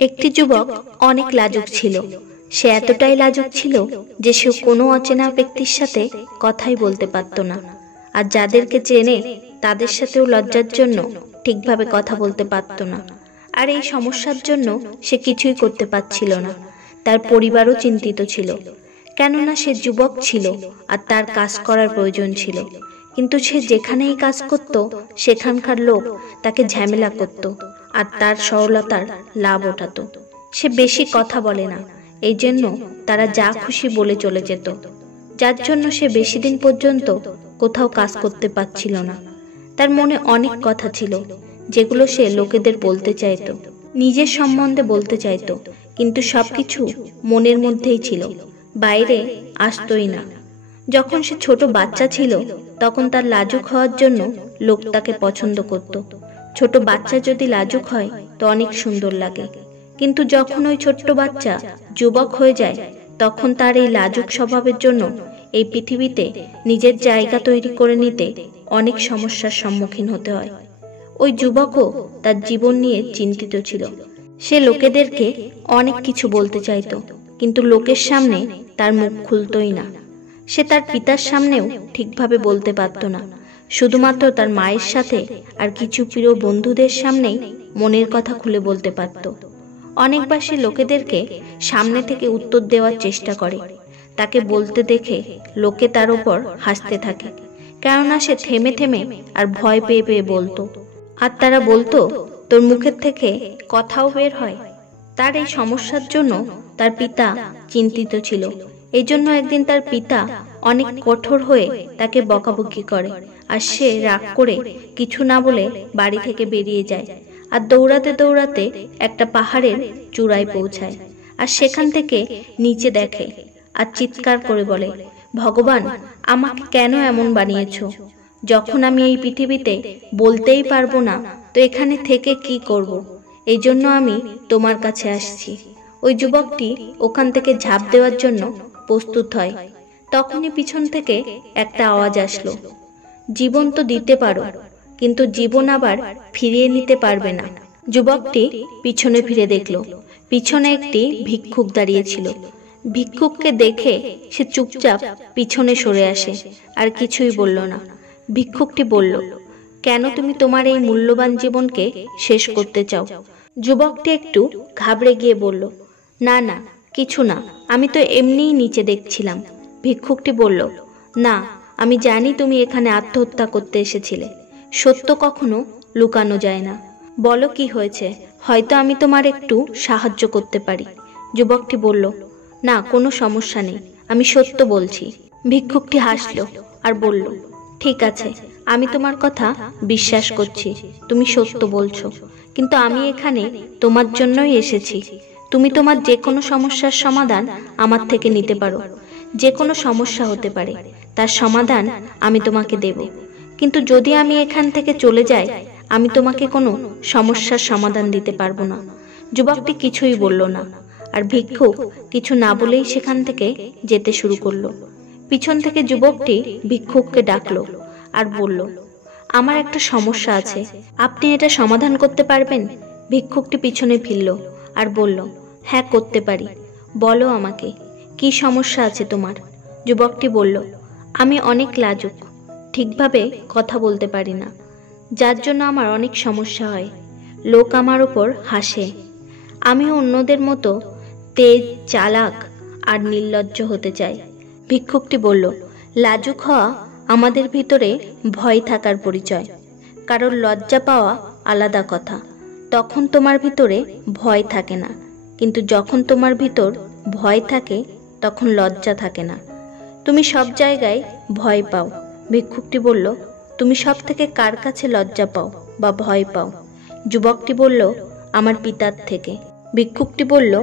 একটি যুবক অনেক লাজুক ছিল। সে এতটাই লাজুক ছিল যে সে কোনো অচেনা ব্যক্তির সাথে কথাই বলতে পারত না, আর যাদেরকে চেনে তাদের সাথেও লজ্জার জন্য ঠিকভাবে কথা বলতে পারত না। আর এই সমস্যার জন্য সে কিছুই করতে পারছিল না। তার পরিবারও চিন্তিত ছিল, কেননা সে যুবক ছিল আর তার কাজ করার প্রয়োজন ছিল। কিন্তু সে যেখানেই কাজ করত সেখানকার লোক তাকে ঝামেলা করত আর তার সরলতার লাভ ওঠাতো। সে বেশি কথা বলে না, এই জন্য তারা যা খুশি বলে চলে যেত, যার জন্য সে বেশি দিন পর্যন্ত কোথাও কাজ করতে পারছিল না। তার মনে অনেক কথা ছিল যেগুলো সে লোকেদের বলতে চাইতো, নিজের সম্বন্ধে বলতে চাইতো, কিন্তু সবকিছু মনের মধ্যেই ছিল, বাইরে আসতোই না। যখন সে ছোট বাচ্চা ছিল তখন তার লাজুক হওয়ার জন্য লোক তাকে পছন্দ করত। ছোট বাচ্চা যদি লাজুক হয় তো অনেক সুন্দর লাগে, কিন্তু যখন ওই ছোট্ট বাচ্চা যুবক হয়ে যায় তখন তার এই লাজুক স্বভাবের জন্য এই পৃথিবীতে নিজের জায়গা তৈরি করে নিতে অনেক সমস্যার সম্মুখীন হতে হয়। ওই যুবকও তার জীবন নিয়ে চিন্তিত ছিল। সে লোকেদেরকে অনেক কিছু বলতে চাইতো, কিন্তু লোকের সামনে তার মুখ খুলতই না। সে তার পিতার সামনেও ঠিকভাবে বলতে পারত না, শুধুমাত্র তার মায়ের সাথে আর কিছু প্রিয় বন্ধুদের সামনেই মনের কথা খুলে বলতে পারত। অনেকবার সে লোকেদেরকে সামনে থেকে উত্তর দেওয়ার চেষ্টা করে, তাকে বলতে দেখে লোকে তার ওপর হাসতে থাকে, কেননা সে থেমে থেমে আর ভয় পেয়ে পেয়ে বলতো। আর তারা বলতো, তোর মুখের থেকে কথাও বের হয়। তার এই সমস্যার জন্য তার পিতা চিন্তিত ছিল। এই জন্য একদিন তার পিতা অনেক কঠোর হয়ে তাকে বকাবকি করে, আর সে রাগ করে কিছু না বলে বাড়ি থেকে বেরিয়ে যায় আর দৌড়াতে দৌড়াতে একটা পাহাড়ের চূড়ায় পৌঁছায়। আর সেখান থেকে নিচে দেখে আর চিৎকার করে বলে, ভগবান, আমাকে কেন এমন বানিয়েছ? যখন আমি এই পৃথিবীতে বলতেই পারবো না তো এখানে থেকে কি করব? এই জন্য আমি তোমার কাছে আসছি। ওই যুবকটি ওখান থেকে ঝাঁপ দেওয়ার জন্য প্রস্তুত হয়। তখনই পিছন থেকে একটা আওয়াজ আসলো, জীবন তো দিতে পারো, কিন্তু জীবন আবার ফিরিয়ে নিতে পারবে না। যুবকটি পিছনে ফিরে দেখলো, পিছনে একটি ভিক্ষুক দাঁড়িয়েছিল। ভিক্ষুককে দেখে সে চুপচাপ পিছনে সরে আসে আর কিছুই বলল না। ভিক্ষুকটি বলল, কেন তুমি তোমার এই মূল্যবান জীবনকে শেষ করতে চাও? যুবকটি একটু ঘাবড়ে গিয়ে বলল, না না, কিছু না, আমি তো এমনিই নিচে দেখছিলাম। ভিক্ষুকটি বলল, না, আমি জানি তুমি এখানে আত্মহত্যা করতে এসেছিলে। সত্য কখনো লুকানো যায় না। বলো কি হয়েছে, হয়তো আমি তোমার একটু সাহায্য করতে পারি। যুবকটি বলল, না, কোনো সমস্যা নেই, আমি সত্য বলছি। ভিক্ষুকটি হাসল আর বলল, ঠিক আছে, আমি তোমার কথা বিশ্বাস করছি, তুমি সত্য বলছো, কিন্তু আমি এখানে তোমার জন্যই এসেছি। তুমি তোমার যে কোনো সমস্যার সমাধান আমার থেকে নিতে পারো। যে কোনো সমস্যা হতে পারে, তার সমাধান আমি তোমাকে দেব। কিন্তু যদি আমি এখান থেকে চলে যাই, আমি তোমাকে কোনো সমস্যার সমাধান দিতে পারবো না। যুবকটি কিছুই বলল না, আর ভিক্ষুক কিছু না বলেই সেখান থেকে যেতে শুরু করলো। পিছন থেকে যুবকটি ভিক্ষুককে ডাকলো আর বলল, আমার একটা সমস্যা আছে, আপনি এটা সমাধান করতে পারবেন? ভিক্ষুকটি পিছনে ফিরল আর বলল, হ্যাঁ, করতে পারি, বলো আমাকে, কি সমস্যা আছে তোমার? যুবকটি বলল, আমি অনেক লাজুক, ঠিকভাবে কথা বলতে পারি না, যার জন্য আমার অনেক সমস্যা হয়। লোক আমার ওপর হাসে। আমি অন্যদের মতো তেজ, চালাক আর নির্লজ্জ হতে চাই। ভিক্ষুকটি বলল, লাজুক হওয়া আমাদের ভিতরে ভয় থাকার পরিচয়। কারণ লজ্জা পাওয়া আলাদা কথা। তখন তোমার ভিতরে ভয় থাকে না, কিন্তু যখন তোমার ভিতর ভয় থাকে তখন লজ্জা থাকে না। তুমি সব জায়গায় ভয় পাও। ভিক্ষুকটি বলল, তুমি সব থেকে কার কাছে লজ্জা পাও বা ভয় পাও? যুবকটি বলল, আমার পিতার থেকে। ভিক্ষুকটি বলল,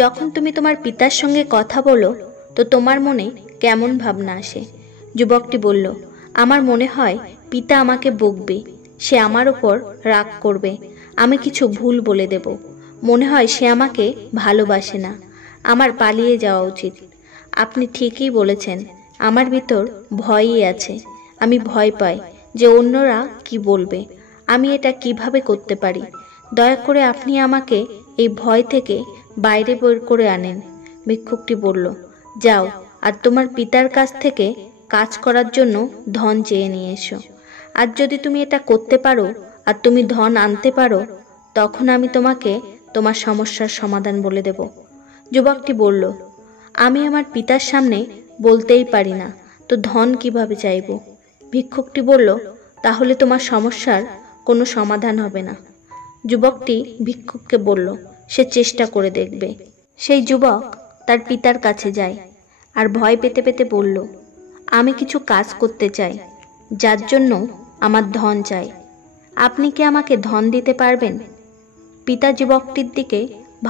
যখন তুমি তোমার পিতার সঙ্গে কথা বলো তো তোমার মনে কেমন ভাবনা আসে? যুবকটি বলল, আমার মনে হয় পিতা আমাকে বকবে, সে আমার ওপর রাগ করবে, আমি কিছু ভুল বলে দেব, মনে হয় সে আমাকে ভালোবাসে না, আমার পালিয়ে যাওয়া উচিত। আপনি ঠিকই বলেছেন, আমার ভিতর ভয়ই আছে। আমি ভয় পাই যে অন্যরা কি বলবে। আমি এটা কিভাবে করতে পারি? দয়া করে আপনি আমাকে এই ভয় থেকে বাইরে বের করে আনেন। ভিক্ষুকটি বলল, যাও আর তোমার পিতার কাছ থেকে কাজ করার জন্য ধন চেয়ে নিয়ে এসো। আর যদি তুমি এটা করতে পারো আর তুমি ধন আনতে পারো, তখন আমি তোমাকে তোমার সমস্যার সমাধান বলে দেব। যুবকটি বলল, আমি আমার পিতার সামনে বলতেই পারি না, তো ধন কিভাবে চাইব? ভিক্ষুকটি বলল, তাহলে তোমার সমস্যার কোনো সমাধান হবে না। যুবকটি ভিক্ষুককে বলল, সে চেষ্টা করে দেখবে। সেই যুবক তার পিতার কাছে যায় আর ভয় পেতে পেতে বলল, আমি কিছু কাজ করতে চাই, যার জন্য আমার ধন চাই। আপনি কি আমাকে ধন দিতে পারবেন? পিতা যুবকটির দিকে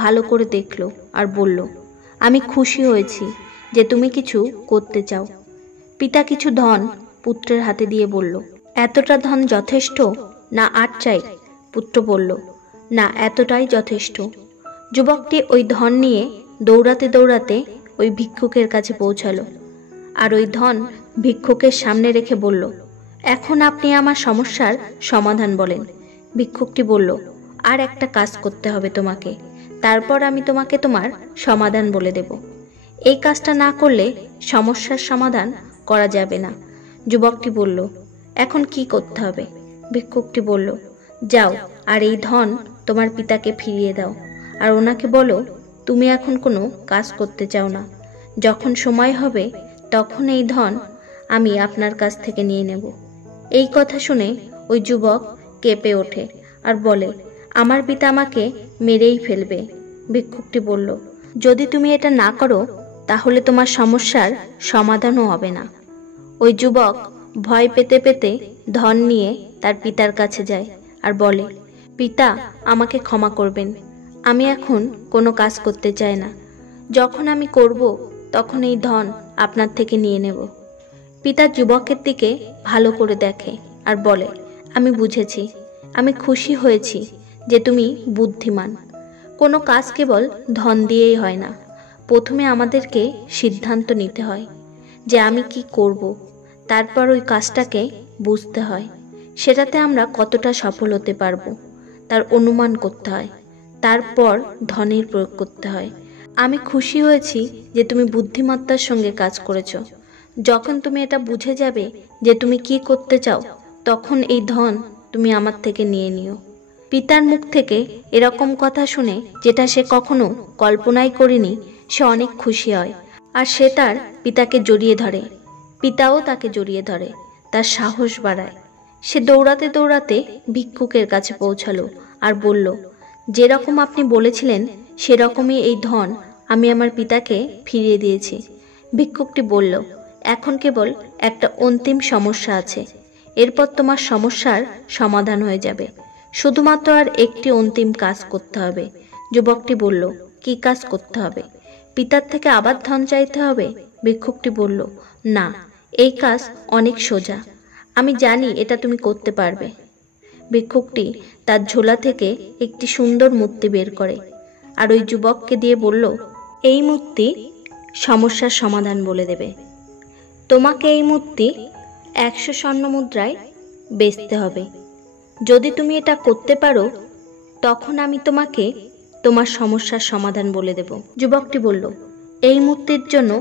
ভালো করে দেখল আর বলল, আমি খুশি হয়েছি যে তুমি কিছু করতে চাও। পিতা কিছু ধন পুত্রের হাতে দিয়ে বলল, এতটা ধন যথেষ্ট না আর চাই? পুত্র বলল, না, এতটাই যথেষ্ট। যুবকটি ওই ধন নিয়ে দৌড়াতে দৌড়াতে ওই ভিক্ষুকের কাছে পৌঁছালো আর ওই ধন ভিক্ষুকের সামনে রেখে বলল, এখন আপনি আমার সমস্যার সমাধান বলেন। ভিক্ষুকটি বলল, আর একটা কাজ করতে হবে তোমাকে, তারপর আমি তোমাকে তোমার সমাধান বলে দেব। এই কাজটা না করলে সমস্যার সমাধান করা যাবে না। যুবকটি বলল, এখন কি করতে হবে? ভিক্ষুকটি বলল, যাও আর এই ধন তোমার পিতাকে ফিরিয়ে দাও আর ওনাকে বলো তুমি এখন কোনো কাজ করতে চাও না। যখন সময় হবে তখন এই ধন আমি আপনার কাছ থেকে নিয়ে নেব। এই কথা শুনে ওই যুবক কেঁপে ওঠে আর বলে, আমার পিতা আমাকে মেরেই ফেলবে। ভিক্ষুকটি বলল, যদি তুমি এটা না করো তাহলে তোমার সমস্যার সমাধানও হবে না। ওই যুবক ভয় পেতে পেতে ধন নিয়ে তার পিতার কাছে যায় আর বলে, পিতা, আমাকে ক্ষমা করবেন, আমি এখন কোনো কাজ করতে চাই না। যখন আমি করব তখন এই ধন আপনার থেকে নিয়ে নেব। পিতা যুবকের দিকে ভালো করে দেখে আর বলে, আমি বুঝেছি, আমি খুশি হয়েছি যে তুমি বুদ্ধিমান। কোনো কাজ কেবল ধন দিয়েই হয় না, প্রথমে আমাদেরকে সিদ্ধান্ত নিতে হয় যে আমি কি করব, তারপর ওই কাজটাকে বুঝতে হয়, সেটাতে আমরা কতটা সফল হতে পারবো তার অনুমান করতে হয়, তারপর ধনের প্রয়োগ করতে হয়। আমি খুশি হয়েছি যে তুমি বুদ্ধিমত্তার সঙ্গে কাজ করেছ। যখন তুমি এটা বুঝে যাবে যে তুমি কি করতে চাও, তখন এই ধন তুমি আমার থেকে নিয়ে নিও। পিতার মুখ থেকে এরকম কথা শুনে, যেটা সে কখনো কল্পনাই করেনি, সে অনেক খুশি হয় আর সে তার পিতাকে জড়িয়ে ধরে। পিতাও তাকে জড়িয়ে ধরে, তার সাহস বাড়ায়। সে দৌড়াতে দৌড়াতে ভিক্ষুকের কাছে পৌঁছালো আর বলল, যেরকম আপনি বলেছিলেন সেরকমই এই ধন আমি আমার পিতাকে ফিরিয়ে দিয়েছি। ভিক্ষুকটি বলল, এখন কেবল একটা অন্তিম সমস্যা আছে, এরপর তোমার সমস্যার সমাধান হয়ে যাবে। শুধুমাত্র আর একটি অন্তিম কাজ করতে হবে। যুবকটি বলল, কি কাজ করতে হবে? পিতার থেকে আবার ধন চাইতে হবে? ভিক্ষুকটি বলল, না, এই কাজ অনেক সোজা, আমি জানি এটা তুমি করতে পারবে। ভিক্ষুকটি তার ঝোলা থেকে একটি সুন্দর মূর্তি বের করে আর ওই যুবককে দিয়ে বলল, এই মূর্তি সমস্যার সমাধান বলে দেবে। তোমাকে এই মূর্তি 100 স্বর্ণ মুদ্রায় বেচতে হবে। যদি তুমি এটা করতে পারো তখন আমি তোমাকে তোমার সমস্যার সমাধান বলে দেব। যুবকটি বলল, এই মূর্তির জন্য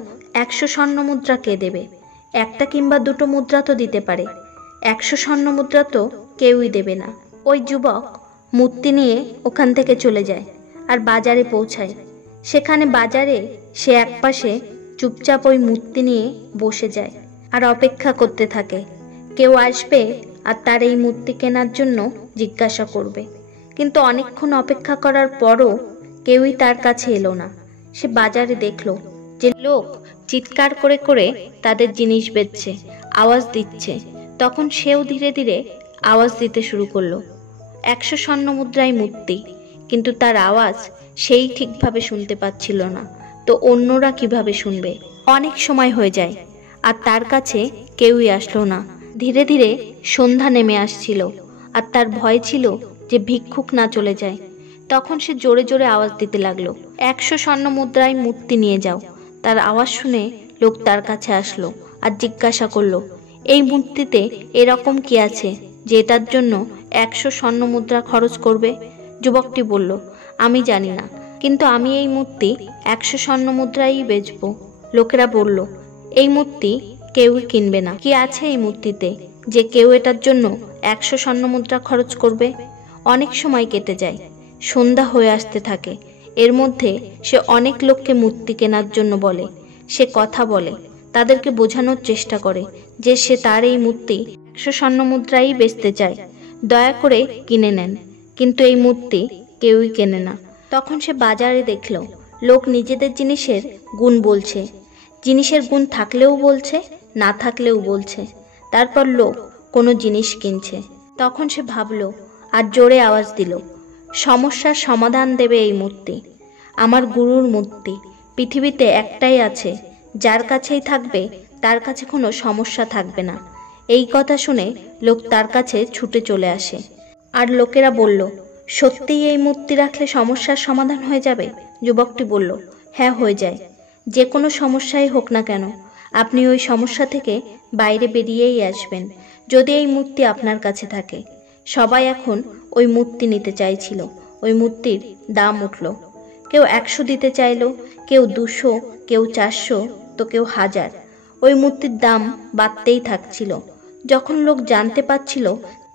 100 স্বর্ণ মুদ্রা কে দেবে? একটা কিংবা দুটো মুদ্রা তো দিতে পারে, 100 স্বর্ণ মুদ্রা তো কেউই দেবে না। ওই যুবক মূর্তি নিয়ে ওখান থেকে চলে যায় আর বাজারে পৌঁছায়। সেখানে বাজারে সে একপাশে চুপচাপ ওই মূর্তি নিয়ে বসে যায় আর অপেক্ষা করতে থাকে, কেউ আসবে আর তার এই মূর্তি কেনার জন্য জিজ্ঞাসা করবে। কিন্তু অনেকক্ষণ অপেক্ষা করার পরও কেউই তার কাছে এলো না। সে বাজারে দেখলো যে লোক চিৎকার করে করে তাদের জিনিস বেচছে, আওয়াজ দিচ্ছে। তখন সেও ধীরে ধীরে আওয়াজ দিতে শুরু করলো। 100 স্বর্ণ মুদ্রায় মূর্তি, কিন্তু তার আওয়াজ সেই ঠিকভাবে শুনতে পাচ্ছিল না, তো অন্যরা কিভাবে শুনবে? অনেক সময় হয়ে যায় আর তার কাছে কেউই আসলো না। ধীরে ধীরে সন্ধ্যা নেমে আসছিল আর তার ভয় ছিল যে ভিক্ষুক না চলে যায়। তখন সে জোরে জোরে আওয়াজ দিতে লাগলো, 100 স্বর্ণ মুদ্রায় মূর্তি নিয়ে যাও। তার আওয়াজ শুনে লোক তার কাছে আসলো আর জিজ্ঞাসা করলো, এই মূর্তিতে এরকম কি আছে যে এটার জন্য 100 স্বর্ণ মুদ্রা খরচ করবে? যুবকটি বলল, আমি জানি না, কিন্তু আমি এই মূর্তি 100 স্বর্ণ মুদ্রাই বেচবো। লোকেরা বলল, এই মূর্তি কেউই কিনবে না। কি আছে এই মূর্তিতে যে কেউ এটার জন্য 100 স্বর্ণ মুদ্রা খরচ করবে? অনেক সময় কেটে যায়, সন্ধ্যা হয়ে আসতে থাকে। এর মধ্যে সে অনেক লোককে মূর্তি কেনার জন্য বলে, সে কথা বলে, তাদেরকে বোঝানোর চেষ্টা করে যে সে তার এই মূর্তি 100 স্বর্ণ মুদ্রাই বেচতে চায়, দয়া করে কিনে নেন। কিন্তু এই মূর্তি কেউই কেনে না। তখন সে বাজারে দেখল লোক নিজেদের জিনিসের গুণ বলছে, জিনিসের গুণ থাকলেও বলছে, না থাকলেও বলছে। তারপর লোক কোনো জিনিস কিনছে। তখন সে ভাবল আর জোরে আওয়াজ দিল, সমস্যার সমাধান দেবে এই মূর্তি, আমার গুরুর মূর্তি। পৃথিবীতে একটাই আছে, যার কাছেই থাকবে তার কাছে কোনো সমস্যা থাকবে না। এই কথা শুনে লোক তার কাছে ছুটে চলে আসে। আর লোকেরা বলল, সত্যিই এই মূর্তি রাখলে সমস্যার সমাধান হয়ে যাবে? যুবকটি বলল, হ্যাঁ হয়ে যায়। যে কোনো সমস্যাই হোক না কেন, আপনি ওই সমস্যা থেকে বাইরে বেরিয়েই আসবেন যদি এই মূর্তি আপনার কাছে থাকে। সবাই এখন ওই মূর্তি নিতে চাইছিল। ওই মূর্তির দাম উঠল। কেউ 100 দিতে চাইল, কেউ 200, কেউ 400, তো কেউ 1000। ওই মূর্তির দাম বাড়তেই থাকছিল। যখন লোক জানতে পারছিল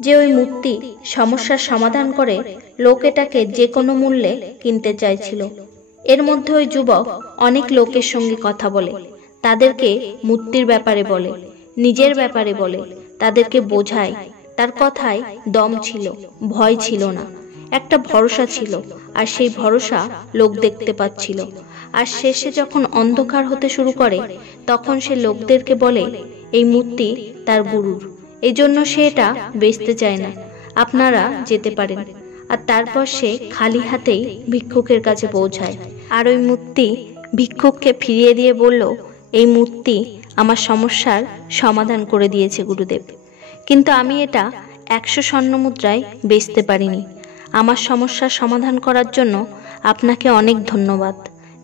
যে ওই মূর্তি সমস্যার সমাধান করে, লোক এটাকে যে কোনো মূল্যে কিনতে চাইছিল। এর মধ্যে ওই যুবক অনেক লোকের সঙ্গে কথা বলে, তাদেরকে মূর্তির ব্যাপারে বলে, নিজের ব্যাপারে বলে, তাদেরকে বোঝায়। তার কথায় দম ছিল, ভয় ছিল না, একটা ভরসা ছিল। আর সেই ভরসা লোক দেখতে পাচ্ছিল। আর শেষে যখন অন্ধকার হতে শুরু করে, তখন সে লোকদেরকে বলে এই মূর্তি তার গুরুর, এই জন্য সে এটা বেচতে চায় না, আপনারা যেতে পারেন। আর তারপর সে খালি হাতেই ভিক্ষুকের কাছে পৌঁছায়। আর ওই মূর্তি ভিক্ষুককে ফিরিয়ে দিয়ে বলল, এই মূর্তি আমার সমস্যার সমাধান করে দিয়েছে গুরুদেব, কিন্তু আমি এটা 100 স্বর্ণ মুদ্রায় বেচতে পারিনি। আমার সমস্যার সমাধান করার জন্য আপনাকে অনেক ধন্যবাদ।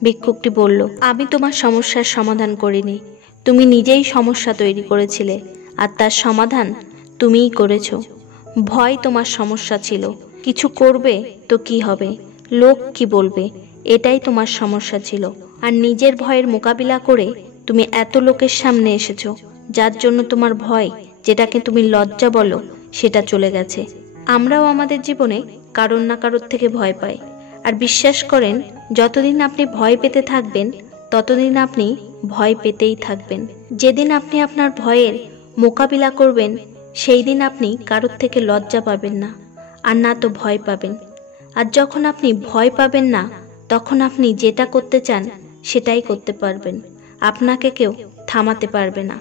ভিক্ষুকটি বলল, আমি তোমার সমস্যার সমাধান করিনি, তুমি নিজেই সমস্যা তৈরি করেছিলে, আর তার সমাধান তুমিই করেছো। ভয় তোমার সমস্যা ছিল, কিছু করবে তো কি হবে, লোক কি বলবে, এটাই তোমার সমস্যা ছিল। আর নিজের ভয়ের মোকাবিলা করে তুমি এত লোকের সামনে এসেছো, যার জন্য তোমার ভয়, যেটাকে তুমি লজ্জা বলো, সেটা চলে গেছে। আমরাও আমাদের জীবনে কারোর না কারোর থেকে ভয় পাই। আর বিশ্বাস করেন, যতদিন আপনি ভয় পেতে থাকবেন, ততদিন আপনি ভয় পেতেই থাকবেন। যেদিন আপনি আপনার ভয়ের মোকাবিলা করবেন, সেই দিন আপনি কারোর থেকে লজ্জা পাবেন না, আর না তো ভয় পাবেন। আর যখন আপনি ভয় পাবেন না, তখন আপনি যেটা করতে চান সেটাই করতে পারবেন। আপনাকে কেউ থামাতে পারবে না।